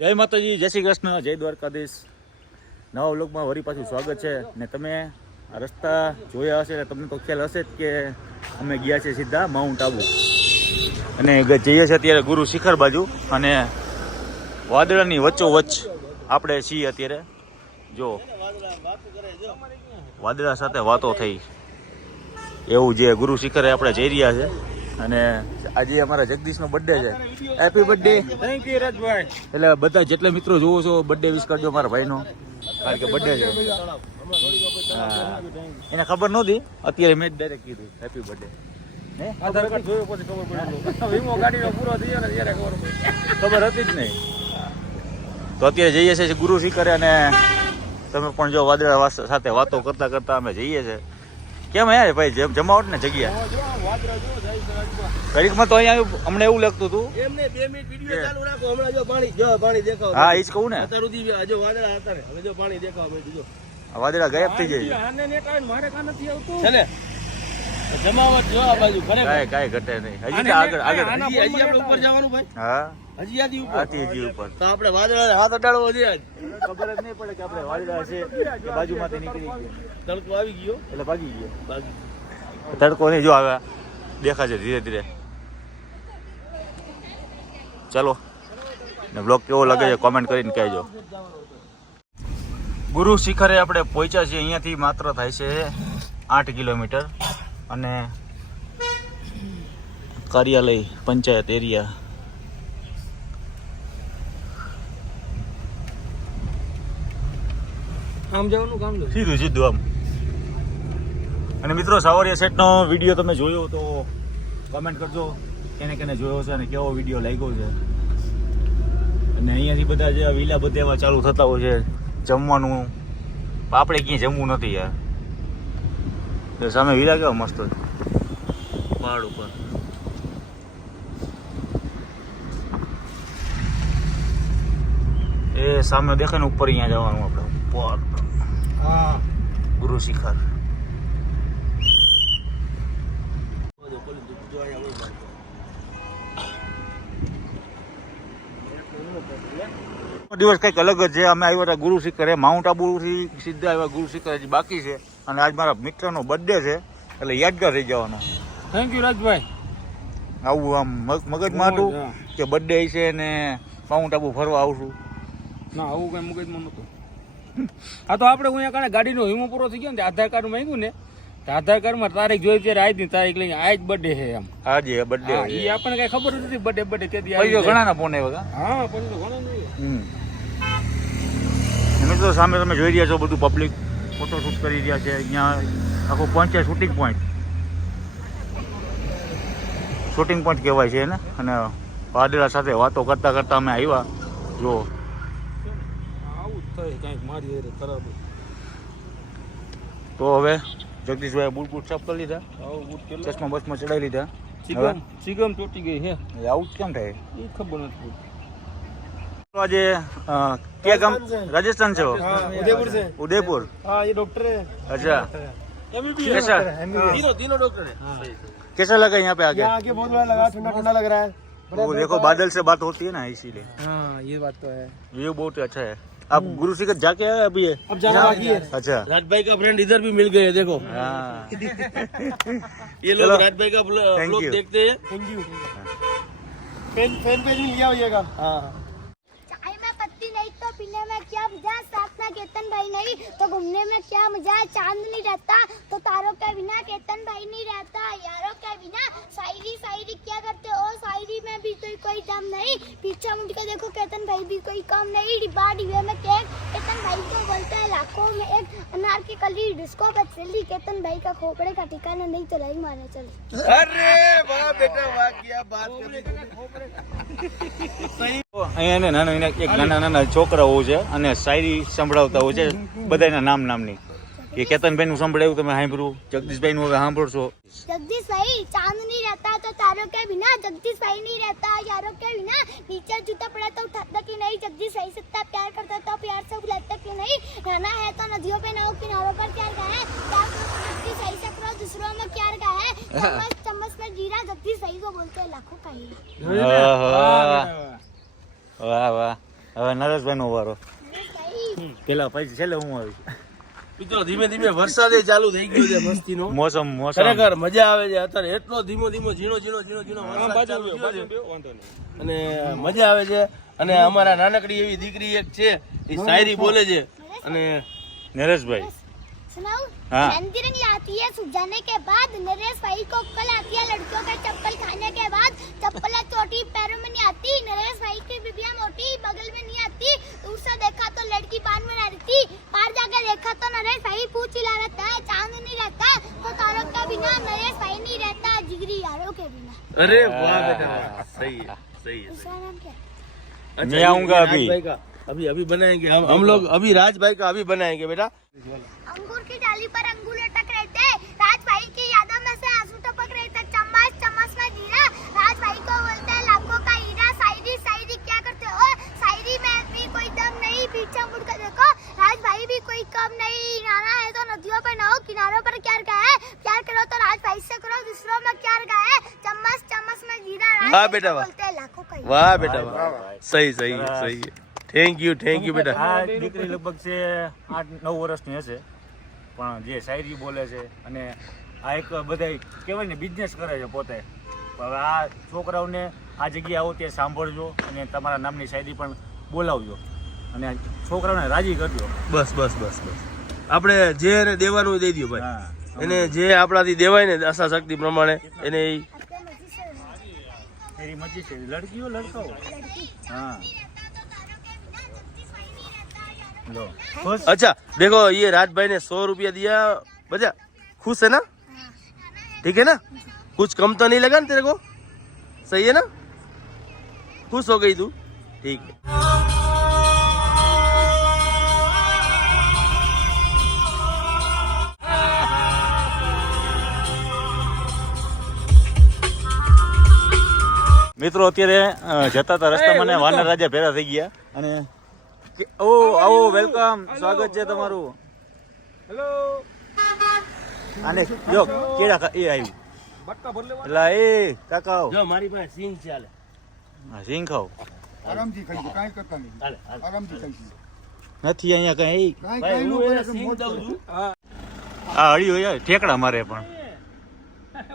જય માતાજી, જય શ્રી કૃષ્ણ, જય દ્વારકાધીશ. નવા વ્લોગમાં વળી પાછું સ્વાગત છે. ને તમે આ રસ્તા જોયા હશે એટલે તમને તો ખ્યાલ હશે જ કે અમે ગયા છીએ સીધા માઉન્ટ આબુ અને જઈએ છીએ અત્યારે ગુરુ શિખર બાજુ. અને વાદળાની વચ્ચોવચ્ચ આપણે છીએ અત્યારે. જો વાદળા સાથે વાતો થઈ એવું જે ગુરુ શિખરે આપણે જઈ રહ્યા છે. અને આજે અમારા જગદીશનો બર્થડે છે. Happy birthday. Thank you Rajbhai. એટલે બધા જેટલા મિત્રો જોવો છો બર્થડે વિશ કરજો મારા ભાઈનો, કારણ કે બર્થડે છે. એને ખબર નહોતી, અત્યારે મેં જ ડાયરેક્ટ કીધું હેપી બર્થડે. આધાર કાર્ડ જોયું પછી ખબર પડી. વીમો ગાડીનો પૂરો થઈ ગયો ને ત્યારે ખબર પડી. ખબર હતી જ નહીં. તો અત્યારે જઈએ છીએ ગુરુ શિખરે. અને તમે પણ જો વાદળા સાથે વાતો કરતા કરતા અમે જઈએ છીએ. કેમ અહીંયા ભાઈ જમાવટ ને જગ્યા ઘડીકમાં તો અહીંયા આવ્યું. અમને એવું લાગતું હતું એમને 2 મિનિટ વિડિયો ચાલુ રાખો. હમણાં જો પાણી દેખાવ. હા એ જ કહું ને, અત્યાર સુધી જો વાદળા હતા ને, હવે જો પાણી દેખાવ મળ્યું. જો વાદળા ગાયબ થઈ જાય. આને નેટ આવે મારે કાં નથી આવતું છે ને. જમાવટ જો આ બાજુ ખરેખર કાંઈ ઘટે નહીં. હજી આગળ હજી આપણે ઉપર જવાનું ભાઈ. હા હજી આથી ઉપર. હજી ઉપર તો આપણે વાદળાને હાથ અડાડવો છે. ખબર જ નહીં પડે કે આપણે વાદળા છે કે બાજુમાંથી નીકળી ગયા. તડકો આવી ગયો એટલે ભાગી ગયો. બાકી તડકો નહીં, જો આવે દેખાશે ધીરે ધીરે. ચલો ને બ્લોગ કેવો લાગે છે કોમેન્ટ કરીને કહેજો. ગુરુ શિખરે આપણે પહોંચ્યા છીએ. અહીંયાથી માત્ર થાય છે 8 કિલોમીટર. અને કાર્યાલય પંચાયત એરિયા. આમ જવાનું કામ લો સીધું સીધું આમ. અને મિત્રો સાવરિયા સેટનો વિડીયો તમે જોયો તો કમેન્ટ કરજો કેને કેને જોયો છે અને કેવો વિડીયો લાગ્યો છે. અને અહીંયાથી બધા જે વિલા બધા એવા ચાલુ થતા હોય છે જમવાનું. આપણે ક્યાંય જમવું નથી યાર. સામે વિલા કેવા મસ્ત પહાડ ઉપર. એ સામે દેખાય ને ઉપર, અહીંયા જવાનું આપણે ઉપર. હા ગુરુ શિખર. દિવસ કંઈક અલગ જ છે. અમે આવ્યા હતા ગુરુ શિખરે, માઉન્ટ આબુથી સીધા આવ્યા ગુરુ શિખર. હજી બાકી છે. અને આજ મારા મિત્રનો બર્થડે છે એટલે યાદગાર રહી જવાનો. Thank you Rajbhai. આવું આમ મગજમાં હતું કે બર્થડે છે ને માઉન્ટ આબુ ફરવા આવશું. ના આવું કઈ મગજમાં નહોતું. હા તો આપણે અહીંયા કારણે ગાડીનો વીમો પૂરો થઈ ગયો ને આધાર કાર્ડ માંગ્યું ને, તો આધાર કાર્ડમાં તારીખ જોઈ ત્યારે આજની તારીખ લઈને આજ બર્થડે છે એમ. આજે બર્થડે એ આપણને કઈ ખબર નથી બર્થડે તેથી. પછી ઘણા ના ફોન આવ્યા. હા પછી તો ઘણા નહીં. મિત્રો સામે તમે જોઈ રહ્યા છો બધું પબ્લિક ફોટોશૂટ કરી રહ્યા છે. અહીંયા આખું પોઈન્ટ છે શૂટિંગ પોઈન્ટ. શૂટિંગ પોઈન્ટ કહેવાય છે એને. અને વાદળા સાથે વાતો કરતા કરતા અમે આવ્યા. જો આવું જ થાય કંઈક મારી હારે ખરાબ. તો હવે જગદીશભાઈ બૂટ સાફ કરી લીધા, આવું બૂટ કેટલા ચશ્મા બસમાં ચડાવી લીધા. ચીગમ તૂટી ગઈ છે. આવું જ કેમ થાય એ ખબર નથી. આજે क्या गांव राजस्थान से हो? उदयपुर से. उदयपुर. हाँ ये डॉक्टर है. अच्छा कैसा तीनों डॉक्टर है. कैसा लगा यहाँ पे आके? यहाँ आके बहुत बड़ा लगा, ठंडा ठंडा लग रहा है. वो देखो बादल से बात होती है ना इसीलिए. हाँ ये बात तो है. ये बहुत अच्छा है. आप गुरु शिखर जाके आए अभी है? अब जाना बाकी है. अच्छा राजभाई का फ्रेंड इधर भी मिल गए देखो. हाँ ये लोग राजभाई का ब्लॉग देखते हैं. Thank you. फैन पेज में लिया होइएगा. हाँ चाय में पत्ती नहीं तो पीने में क्या मजा, साथ में केतन भाई नहीं तो घूमने में क्या मजा. चांद नहीं रहता तो तारों के बिना केतन भाई नहीं रहता. यारों के बिना शायरी शायरी क्या करते हो, शायरी में भी तो कोई दम नहीं. पीछे मुड़ के देखो केतन भाई भी कोई कम नहीं. डिब्बा डिब्बे में केक केतन भाई को बोलते हैं लाखों में एक. अनार की कली डिस्को पे चली केतन भाई का खोपड़े का ठिकाना नहीं तो लाई माने चली. अरे वाह बेटा वाह क्या बात कर. અહીંયા ને નાના એક નાના નાના છોકરાઓ છે અને શાયરી સંભળાવતા હોય છે બધાના નામની. એ કેતનભાઈ નું સંભળાવ્યું તમે સાંભળ્યું, જગદીશભાઈ નું હવે સાંભળશો. जगदीश भाई चांद नहीं रहता तो तारों के बिना. जगदीश भाई नहीं रहता यारों के बिना. नीचे जूता पड़ा तो उठाता कि नहीं. जगदीश भाई सत्ता प्यार करता तो प्यार से बुलाता कि नहीं. रहना है तो नदियों पे नाव किनारों पर प्यार का है. जगदीश भाई से करो दूसरों में प्यार का है. चम्मच चम्मच में जीरा जगदीश भाई को बोलते हैं लाखों का हीरा. વાહ વાહ. હવે નરેશભાઈ નો વારો ભાઈ પેલા પછી છેલ્લે હું આવી મિત્રો ધીમે ધીમે વરસાદ ચાલુ થઈ ગયો છે મસ્તીનો. મોસમ ખરેખર મજા આવે છે અત્યારે. એટલો ધીમો ધીમો ઝીણો વરસાદ ચાલુ થયો છે અને મજા આવે છે. અને અમારા નાનકડી એવી દીકરી એક છે એ શાયરી બોલે છે અને નરેશભાઈ सुनाऊं? हाँ। रंग बिरंगी आती है सुजाने के बाद, नरेश भाई को कल आती है लड़कियों के चप्पल खाने के बाद, चप्पल छोटी पैरों में नहीं आती, नरेश भाई की बिबिया मोटी बगल में नहीं आती, दूर से देखा तो लड़की पान में ना रहती, पार जाकर देखा तो नरेश भाई पूछ हिला रहता है, चांद नहीं रहता तो तारों के बिना, नरेश भाई नहीं रहता जिगरी यारों के बिना। अरे वाह बेटा वाह, सही है सही है. दूसरा नाम क्या? अच्छा, मैं आऊंगा ये राज भाई का अभी बनाएंगे हम लोग. अभी राज भाई का अभी बनाएंगे बेटा. अंगूर की डाली पर अंगूर लटक रहे थे, राज भाई की यादों में से आंसू टपक रहे थे, चम्मच चम्मच में जीरा, राज भाई को बोलते हैं लाखों का हीरा, शायरी शायरी क्या करते हो, शायरी में भी कोई दम नहीं, पीछे मुड़ कर देखो, राज भाई भी कोई कम नहीं, नाना है तो नदियों पर नहाओ, किनारों पर क्या रखा है, प्यार करो तो राज भाई से करो, दूसरों में क्या रखा है, चम्मच चम्मच में जीरा, राज वाह भाई बेटा को वाह. बोलते हैं लाखों का हीरा। वाह बेटा वाह, सही सही सही है. થેન્ક યુ બેટા. આ દીકરી લગભગ છે 8-9 વર્ષની હશે પણ જે શાયરી બોલે છે અને આ એક બધા કહેવાય ને બિઝનેસ કરે છે પોતે. હવે આ છોકરાઓને આ જગ્યાએ આવો ત્યાં સાંભળજો અને તમારા નામની શાયરી પણ બોલાવજો અને છોકરાઓને રાજી કરજો. બસ બસ બસ બસ આપણે જે એને દેવાનું એ દઈ દો ભાઈ. હા એને જે આપણાથી દેવાય ને આશા શક્તિ પ્રમાણે એને ઈ. आपके मर्जी से એરી મજી છે લડકીઓ લડકાઓ. હા लो खुश. अच्छा देखो ये राज भाई ने 100 रुपया दिया. बजा खुश है ना? ठीक है ना? कुछ कम तो नहीं लगा ना तेरे को? सही है ना? खुश हो गई तू? ठीक है. મિત્રો અત્યારે જતા હતા રસ્તામાં ને વાનર રાજા ભેરા થઈ ગયા અને ઓ આવો વેલકમ સ્વાગત છે તમારું. હેલો આને જો કેડા એ આવ્યું બટકા ભર લેવા. એટલે એ કાકા જો મારી પાસે સિંગ છે હાલે. સિંગ ખાવ આરામથી ખાઈ કાંઈ કરતા નહીં હાલે હાલે. આરામથી ખાઈ નથી અહીંયા કઈ. કાંઈ ભાઈ કાંઈ હું ન એને કરે સિંગ મોજ દઉં કરે. છું. આ હળિયો યાર ઠેકડા મારે પણ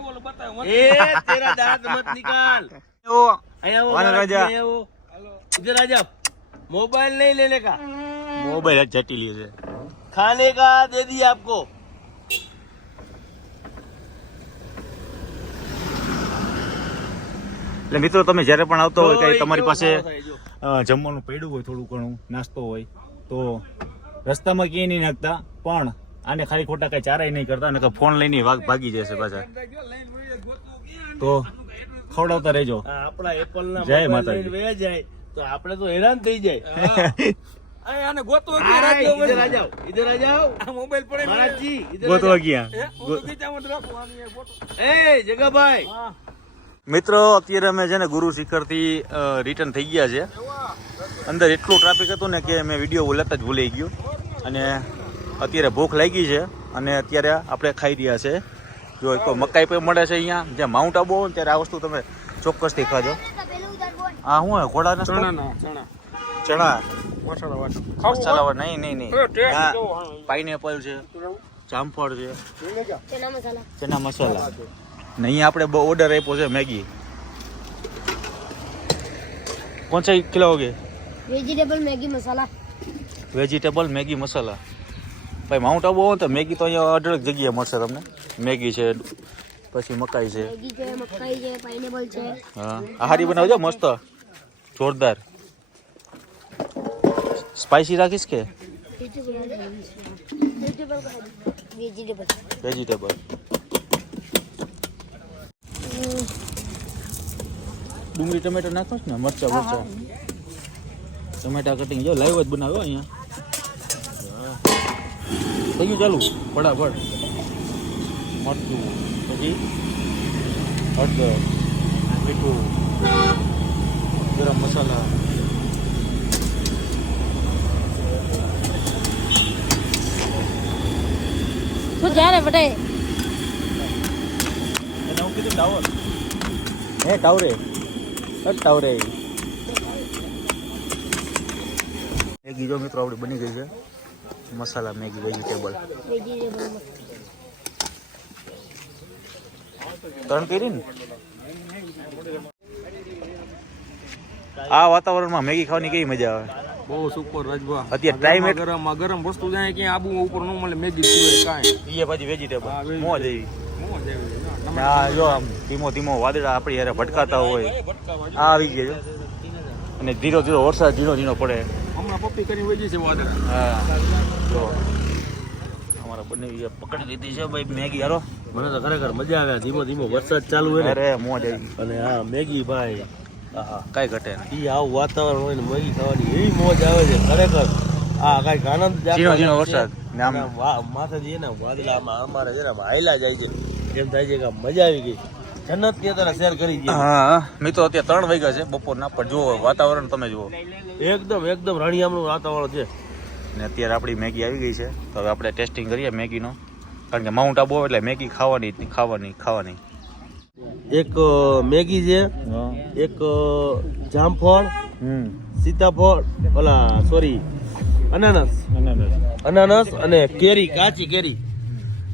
બોલો બતાવો. ए तेरा दांत मत निकाल. ઓ અહીંયા वो वानर राजा. અહીંયા वो. इधर आ जाओ. मोबाइल नहीं लेने का. મોબાઈલ જ જટી લે છે. खाने का दे दिया आपको. એટલે મિત્રો તમે જ્યારે પણ આવતો હોય કઈ જો, તમારી કેવો પાસે ભાવ થાય જો. જમવાનું પડ્યું હોય થોડું ઘણું નાસ્તો હોય તો રસ્તામાં ક્યાંય નહીં નાખતા પણ આને ખાલી ખોટા કઈ ચારાય નહીં કરતા અને ફોન લઈને ભાગી જશે પાછા તો ખવડાવતા રહેજો. આ આપણા એપલ ના જય મોબાઈલ માતાજી. લઈને વયા જાય તો આપણે તો હેરાન થઈ જાય. આને ગોતો કે આય, રાખ્યો इधर आ जाओ इधर आ जाओ. આ મોબાઈલ પડે महाराज जी इधर आ ગોતવા जाओ. ગયા. હું ગીચામાં રાખું આની એક ફોટો. ए जगह भाई. હા મિત્રો અત્યારે અમે છે ને ગુરુ શિખર થી રિટર્ન થઈ ગયા છે. અંદર એટલું ટ્રાફિક હતું ને કે મેં વિડીયો લેતા જ ભૂલી ગયો અને અત્યારે ભૂખ લાગી છે અને અત્યારે આપણે ખાઈ રહ્યા છે. જો એક તો મકાઈ પણ મળે છે અહીંયા જ્યાં માઉન્ટ આબુ હોય ને ત્યારે આ વસ્તુ તમે ચોક્કસથી ખાજો. तबेलू उधर बोल આ શું હે ઘોડા નાસ્તો? ચણા ચણા મસાલા વાટો મસાલા નહીં નહીં નહીં ટેસ્ટ હા, કેવો પાઇનેપલ છે, જામફળ છે, चना मसाला ચના મસાલા ને અહીંયા આપણે બહુ ઓર્ડર આપ્યો છે મેગી. કોણ સા ખિલાઓગે? वेजिटेबल मैगी मसाला વેજીટેબલ મેગી મસાલા. ભાઈ માઉન્ટ આબુ હોય તો મેગી તો અહીંયા અઢળક જગ્યાએ મળશે તમને. મેગી છે પછી મકાઈ છે. मैगी છે મકાઈ છે પાઇનેપલ છે હા આ હારી બનાવજો મસ્ત જોરદાર. સ્પાઈસી રાખીશ કે वेजिटेबल વેજીટેબલ? ડુંગળી ટમેટા નાખો ને મરચા મરચા ટમેટા કટિંગ જો લાઈવ જ બનાવ્યો અહીંયા. થઈ ગયું ચાલુ ફટાફટ. મરચું પછી હળદર મીઠું ગરમ મસાલા શું જ્યારે બટાઈ એને હું કીધું ટાવર હે ટાવરે ટાવરે મેગી જો મિત્રો આપણી બની ગઈ છે, મસાલા મેગી વેજીટેબલ ત્રણ કરી ને. આ વાતાવરણમાં મેગી ખાવાની કેવી મજા આવે. બહુ સુપર રાજભા. અત્યારે ટાઈમ ગરમ વસ્તુ જાય ક્યાં આબુ ઉપર ન મળે મેગી સિવાય કાંઈ. એ પછી વેજીટેબલ મોજ એવી. મોજ આવી જાય. આ જો આમ ધીમો ધીમો વાદળા આપણી યારે ભટકાતા હોય આ આવી ગયા છે. અને ધીરો ધીરો વરસાદ ઝીણો ઝીણો પડે. હમણાં પપ્પી કરી વહી છે વાદળા. હા જો અમારા બંને પકડી લીધી છે ભાઈ મેગી. હારો મને તો ખરેખર મજા આવે. ધીમો ધીમો વરસાદ ચાલુ હોય ને અરે મોજ આવી. અને આ મેગી ભાઈ કાંઈ ઘટે નહીં. ઈ આવું વાતાવરણ હોય ને મેગી ખાવાની એવી મોજ આવે છે ખરેખર. આ કઈક આનંદ જ ઝીણો આપે ઝીણો છે. વરસાદ ને આમ અને માથેથી છે ને વાદળામાં અમારે છે ને આમ હાયલા જાય છે. એમ થાય છે કે આમ મજા આવી ગઈ. જન્નત ની અત્યારે શેર કરી દઈએ. હા મિત્રો અત્યારે 3 વાગ્યા છે બપોરના, પણ જુઓ વાતાવરણ તમે જુઓ એકદમ રણિયામણું વાતાવરણ છે. ને અત્યારે આપણી મેગી આવી ગઈ છે. તો હવે આપણે ટેસ્ટિંગ કરીએ મેગીનો, કારણ કે માઉન્ટ આબુ એટલે મેગી ખાવાની. એક મેગી છે, એક જામફળ, સીતાફળ, અનાનસ અને કેરી, કાચી કેરી.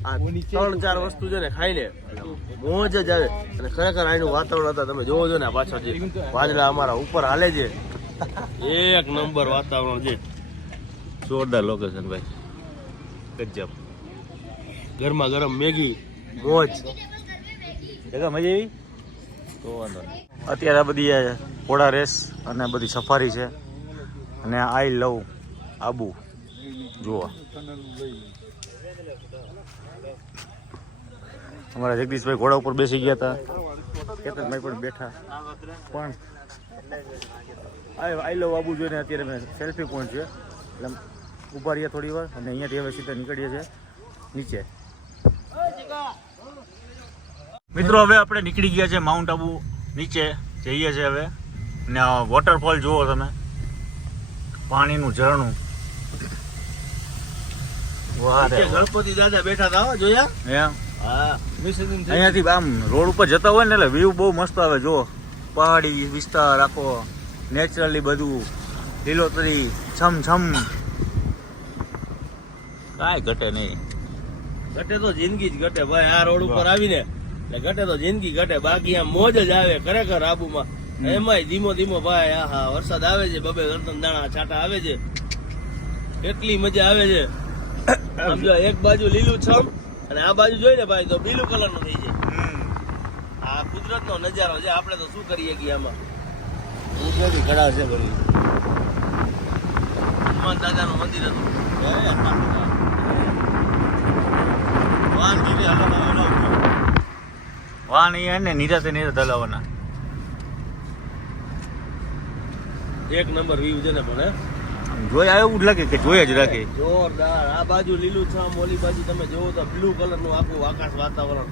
આ 3-4 વસ્તુ છે ને ખાઈને મોજ જ આવે. અને ખરેખર આનું વાતાવરણ હતા તમે જોવો છો ને પાછળ જે વાદળા અમારા ઉપર હાલે છે, એક નંબર વાતાવરણ છે. જોરદાર લોકેશન ભાઈ, ગજબ. ગરમા ગરમ મેગી, મોજ. જગા મજા આવી તો વાંધો નહીં. અત્યારે આ બધી ઘોડા રેસ અને બધી સફારી છે, અને આઈ લવ આબુ જુઓ. અમારા જગદીશભાઈ ઘોડા ઉપર બેસી ગયા હતા, કેતનભાઈ પણ બેઠા. પણ આઈ લવ આબુ જોઈને અત્યારે મેં સેલ્ફી પોઈન્ટ છે એટલે ઊભા રહ્યા થોડી વાર, અને અહીંયાથી હવે સીધા નીકળીએ છીએ નીચે. મિત્રો હવે આપણે નીકળી ગયા છે માઉન્ટ આબુ નીચે જઈએ છીએ હવે. ને વોટરફોલ જુઓ તમે, પાણીનું ઝરણું. વાહ રે ગણપતિ દાદા બેઠા હતા હો, જોયા? એમ હા. અહીંયાથી આમ રોડ ઉપર જતા હોય ને એટલે વ્યૂ બહુ મસ્ત આવે. જો પહાડી વિસ્તાર આખો, નેચરલી બધું લીલોતરી છમ. કાંઈ ઘટે નહીં. ઘટે તો જિંદગી જ ઘટે ભાઈ. આ રોડ ઉપર આવીને એટલે ઘટે તો જિંદગી ઘટે. બાકી આમ મોજ જ આવે ખરેખર આબુમાં. એમાંય ધીમો ભાઈ. આહા વરસાદ આવે છે, 2-2 દાણા છાંટા આવે છે, એટલી મજા આવે છે. સમજો એક બાજુ લીલું છમ અને આ બાજુ જોઈ ને ભાઈ તો બીલું કલર નું થઈ જાય. આ કુદરત નો નજારો છે. આપણે તો શું કરીએ કે આમાં કુદરતી કળા છે બધી. હનુમાન દાદા નું મંદિર હતું. વાહ નહીં ને નિરાતે હલાવવાના. એક નંબર વ્યૂ છે ને પણ જોયા એવું જ લાગે કે જોયા જ રાખે. જોરદાર. આ બાજુ લીલું છમ, ઓલી બાજુ તમે જોવો તો બ્લુ કલર નું આખું આકાશ વાતાવરણ.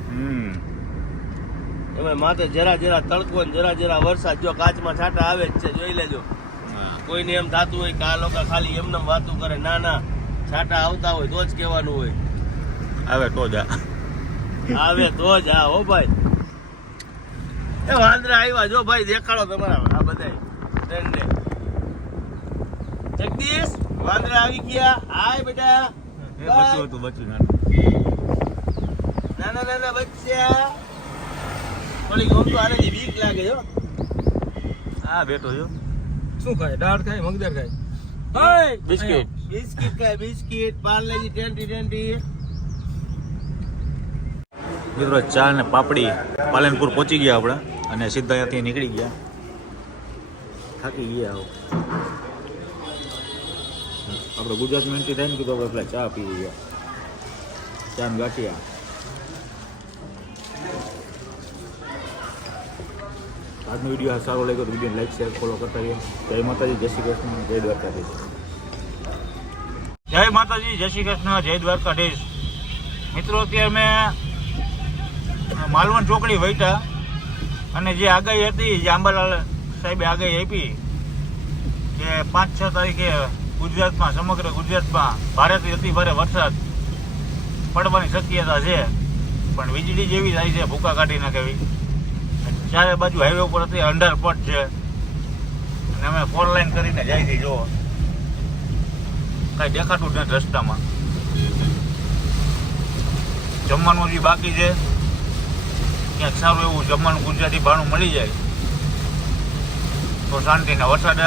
એમાં માથે જરા તડકો ને જરા વરસાદ. જો કાચમાં છાંટા આવે જ છે, જોઈ લેજો. કોઈને એમ થતું હોય કે આ લોકો ખાલી એમને વાતું કરે. ના, છાંટા આવતા હોય તો જ કહેવાનું હોય. આવે તો જ આવે તો જ હા હો ભાઈ. એ વાંદરા આવ્યા જો ભાઈ, દેખાડો તમારા આ બધા ફ્રેન્ડને. જગદીશ, વાંદરા આવી ગયા. હાય બેટા. બચ્યું નાના બચ્ચા. થોડી ગમ તો આનેથી બીક લાગે જો. હા બેઠો જો. શું ખાય? દાળ ખાય, મગદાર ખાય? હાય બિસ્કિટ. બિસ્કિટ ખાય, બિસ્કિટ, પાર્લેજી, ટેન્ટી. મિત્રો ચા ને પાપડી પાલનપુર પહોંચી ગયા આપણે, અને સીધા અહીંયાથી નીકળી ગયા. થાકી ગયા. આપણે ગુજરાતમાં એન્ટ્રી થાય ને કીધું આપણે પેલા ચા પી ગયા. ચા ને ગાંઠિયા. આજનો વિડીયો સારો લાગ્યો તો વિડીયો લાઈક શેર ફોલો કરતા રહીએ. જય માતાજી, જય શ્રી કૃષ્ણ, જય દ્વારકાધીશ. જય માતાજી, જય શ્રી કૃષ્ણ, જય દ્વારકાધીશ. મિત્રો અત્યારે મેં માલવણ ચોકડી વૈટા, અને જે આગાહી હતી, જે આંબાલાલ સાહેબે આગાહી આપી કે 5-6 તારીખે ગુજરાતમાં, સમગ્ર ગુજરાતમાં ભારેથી અતિ ભારે વરસાદ પડવાની શક્યતા છે. પણ વીજળી જેવી થાય છે, ભૂકા કાઢી નાખે એવી. ચારે બાજુ હાઈવે ઉપર હતી, અંડરપટ છે, અને અમે 4 લાઈન કરીને જાય છે. જો કાંઈ દેખાતું જ નથી રસ્તામાં. જમવાનું હજી બાકી છે. ક્યાંક સારું એવું જમવાનું ગુજરાતી ભાણું મળી જાય તો શાંતિના. વરસાદ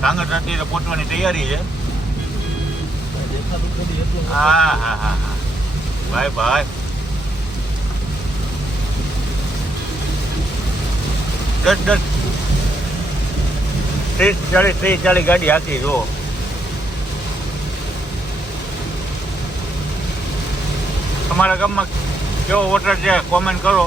ધાંગર અત્યારે પહોંચવાની તૈયારી છે. હા હા હા હા ભાઈ ભાઈ 10 30 40 ગાડી આખી જો. તમારા ગામમાં કેવો વોટર છે કોમેન્ટ કરો.